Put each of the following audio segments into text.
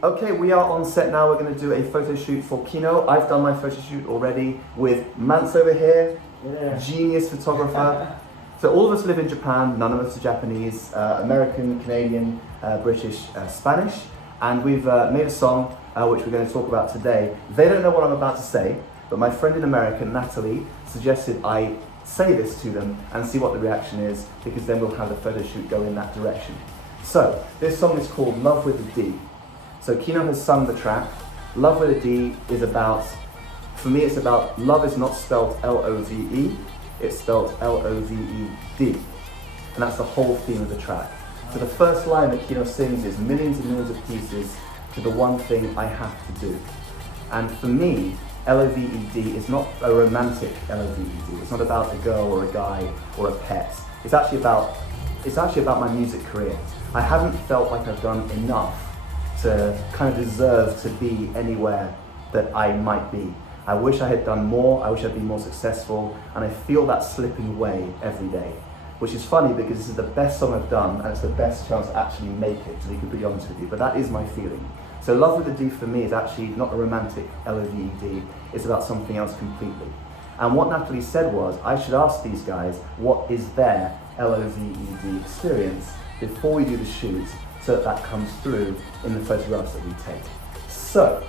Okay, we are on set now. We're going to do a photo shoot for Kino. I've done my photo shoot already with Mance over here, genius photographer. So all of us live in Japan, none of us are Japanese, American, Canadian, British, Spanish, and we've made a song which we're going to talk about today. They don't know what I'm about to say, but my friend in America, Natalie, suggested I say this to them and see what the reaction is, because then we'll have the photo shoot go in that direction. So, this song is called Love with a D. So Kino has sung the track. Love with a D is about, for me it's about, love is not spelled L-O-V-E, it's spelled L-O-V-E-D. And that's the whole theme of the track. So the first line that Kino sings is millions and millions of pieces to the one thing I have to do. And for me, L-O-V-E-D is not a romantic L-O-V-E-D. It's not about a girl or a guy or a pet. It's actually about my music career. I haven't felt like I've done enough to kind of deserve to be anywhere that I might be. I wish I had done more, I wish I'd been more successful, and I feel that slipping away every day. Which is funny because this is the best song I've done, and it's the best chance to actually make it, to be completely honest with you, but that is my feeling. So Love with a D for me is actually not a romantic L-O-V-E-D, it's about something else completely. And what Natalie said was, I should ask these guys what is their L-O-V-E-D experience before we do the shoot, so that comes through in the photographs that we take. So,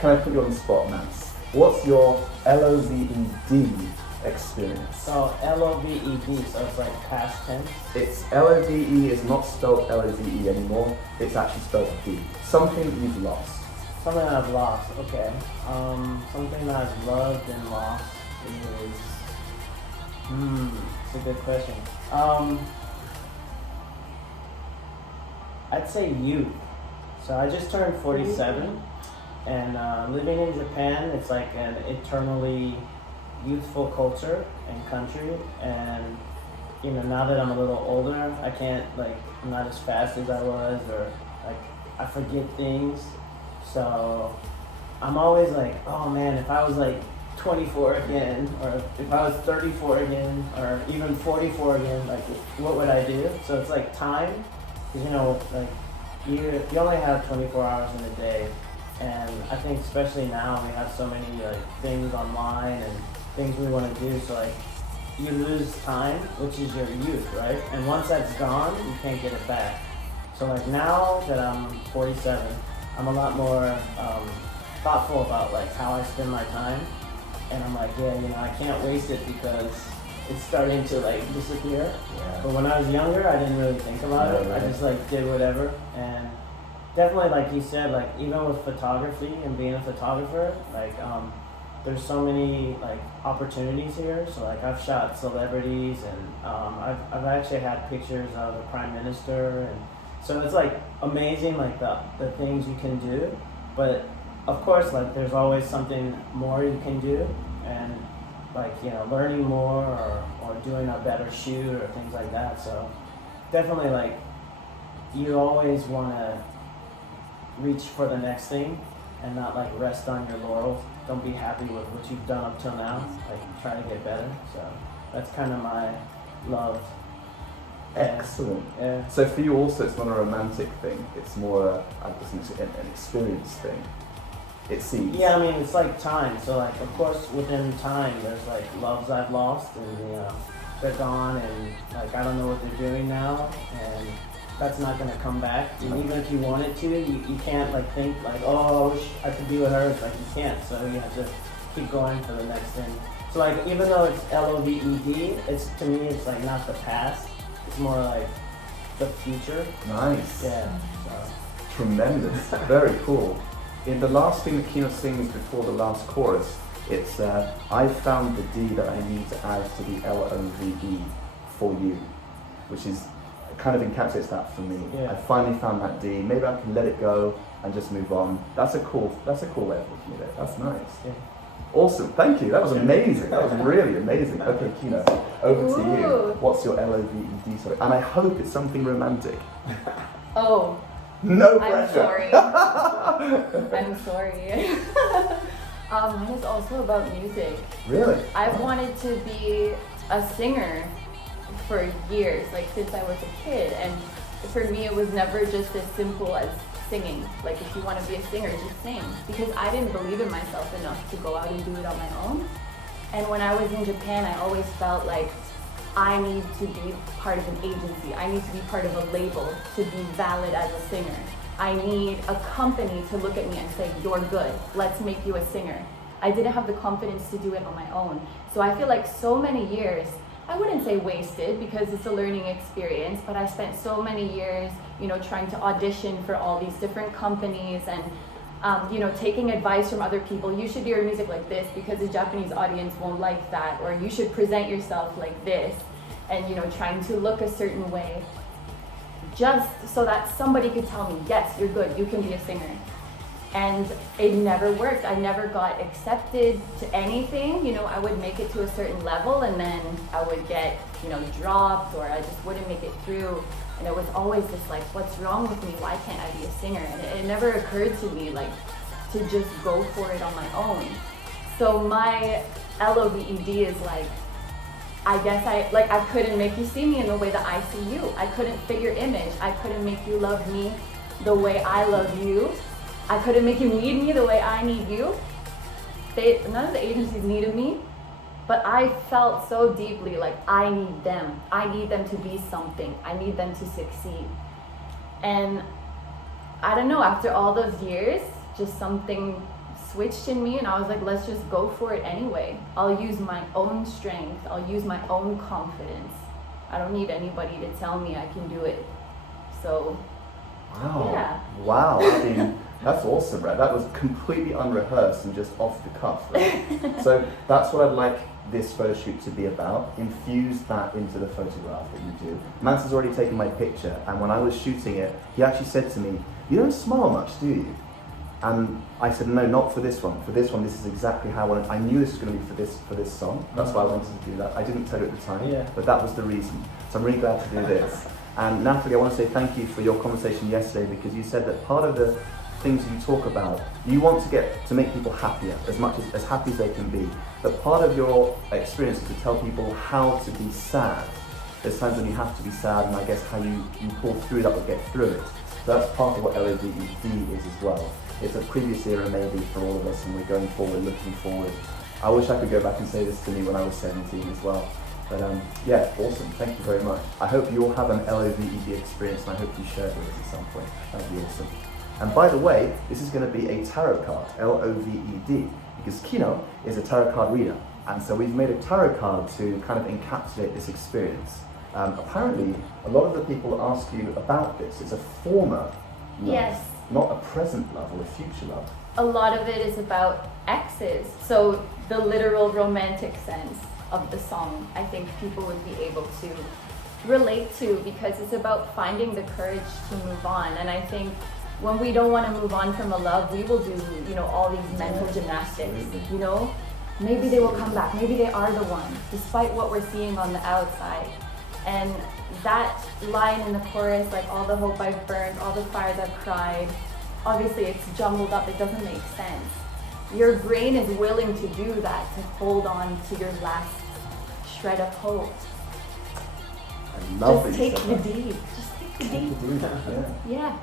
can I put you on the spot, Mance? What's your L-O-V-E-D experience? So L-O-V-E-D, so it's like past tense? It's L-O-V-E is not spelled L-O-V-E anymore, it's actually spelled D. Something that you've lost. Something that I've lost, okay. Something that I've loved and lost is, it's a good question. I'd say youth. So I just turned 47, and living in Japan, it's like an eternally youthful culture and country. And you know, now that I'm a little older, I can't I'm not as fast as I was, or I forget things. So I'm always like, oh man, if I was 24 again, or if I was 34 again, or even 44 again, what would I do? So it's like time. You know, you only have 24 hours in a day, and I think especially now we have so many things online and things we want to do, so you lose time, which is your youth, right? And once that's gone, you can't get it back. So now that I'm 47, I'm a lot more thoughtful about how I spend my time, and I'm I can't waste it because it's starting to disappear. Yeah. But when I was younger, I didn't really think about it. Right. I just did whatever. And definitely, like you said, even with photography and being a photographer, there's so many opportunities here. So I've shot celebrities, and I've actually had pictures of the Prime Minister, and so it's amazing the things you can do. But of course, there's always something more you can do, and learning more, or doing a better shoot or things like that. So definitely you always want to reach for the next thing and not rest on your laurels. Don't be happy with what you've done up till now. Try to get better. So that's kind of my love. Excellent. Yeah. So for you also, it's not a romantic thing, it's more an experience thing. It seems. Yeah, I mean, it's time. So of course, within time, there's loves I've lost, and they're gone, and I don't know what they're doing now, and that's not gonna come back. And even if you wanted to, you can't think oh, I wish I could be with her. It's you can't. So you have to keep going for the next thing. So even though it's L-O-V-E-D, it's, to me, it's not the past. It's more the future. Nice. Yeah. So. Tremendous. Very cool. In the last thing that Kino sings before the last chorus, it's I found the D that I need to add to the L-O-V-E for you, which is kind of encapsulates that for me. Yeah. I finally found that D. Maybe I can let it go and just move on. That's a cool way of looking at it. That's nice. Yeah. Awesome. Thank you. That was amazing. That was really amazing. Okay, Kino, over to you. What's your L-O-V-E-D story? And I hope it's something romantic. Oh. No pressure. I'm sorry. I'm sorry. Mine is also about music. Really? I've wanted to be a singer for years, since I was a kid. And for me, it was never just as simple as singing. Like if you want to be a singer, just sing. Because I didn't believe in myself enough to go out and do it on my own. And when I was in Japan, I always felt like I need to be part of an agency. I need to be part of a label to be valid as a singer. I need a company to look at me and say, you're good, let's make you a singer. I didn't have the confidence to do it on my own. So I feel like so many years, I wouldn't say wasted because it's a learning experience, but I spent so many years, you know, trying to audition for all these different companies and you know, taking advice from other people. You should do your music like this because the Japanese audience won't like that, or you should present yourself like this, and you know, trying to look a certain way, just so that somebody could tell me, yes, you're good, you can be a singer. And it never worked. I never got accepted to anything. You know, I would make it to a certain level and then I would get, you know, dropped, or I just wouldn't make it through. And it was always just like, what's wrong with me? Why can't I be a singer? And it never occurred to me like to just go for it on my own. So my LOVED is like, I guess I couldn't make you see me in the way that I see you. I couldn't fit your image. I couldn't make you love me the way I love you. I couldn't make you need me the way I need you. None of the agencies needed me, but I felt so deeply like I need them. I need them to be something. I need them to succeed. And I don't know, after all those years, just something switched in me and I was like, let's just go for it anyway. I'll use my own strength. I'll use my own confidence. I don't need anybody to tell me I can do it. So, wow. Yeah. Wow. I mean, that's awesome, right? That was completely unrehearsed and just off the cuff, right? So that's what I'd like this photo shoot to be about. Infuse that into the photograph that you do. Mance has already taken my picture, and when I was shooting it, he actually said to me, "You don't smile much, do you?" And I said, "No, not for this one. For this one, this is exactly how I wanted. I knew this was going to be for this song. That's why I wanted to do that. I didn't tell you at the time, but that was the reason. So I'm really glad to do this." And Natalie, I want to say thank you for your conversation yesterday, because you said that part of the things you talk about, you want to get to make people happier, as happy as they can be. But part of your experience is to tell people how to be sad. There's times when you have to be sad, and I guess how you pull through that or get through it. So that's part of what LOVED is as well. It's a previous era maybe for all of us, and we're going forward, looking forward. I wish I could go back and say this to me when I was 17 as well. But yeah, awesome, thank you very much. I hope you all have an LOVED experience, and I hope you share it with us at some point. That'd be awesome. And by the way, this is going to be a tarot card, LOVED, because Kino is a tarot card reader. And so we've made a tarot card to kind of encapsulate this experience. Apparently, a lot of the people ask you about this. It's a former love, Yes. not a present love or a future love. A lot of it is about exes. So the literal romantic sense of the song, I think people would be able to relate to, because it's about finding the courage to move on. And I think when we don't want to move on from a love, we will do, you know, all these mental gymnastics, you know? Maybe they will come back, maybe they are the one, despite what we're seeing on the outside. And that line in the chorus, like, all the hope I've burned, all the fires I've cried, obviously it's jumbled up, it doesn't make sense. Your brain is willing to do that, to hold on to your last shred of hope. I love Just take the deed, just take the deed. Yeah.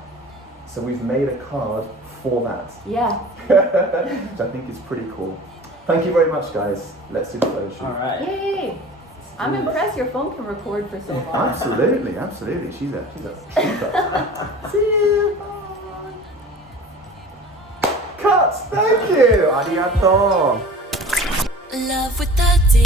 So we've made a card for that. Yeah. Which I think is pretty cool. Thank you very much, guys. Let's do the photo shoot. All right. Yay! I'm impressed your phone can record for so long. Absolutely, absolutely. She's a super. See you. Bye. Cut. Thank you. Arigato. Love with the D.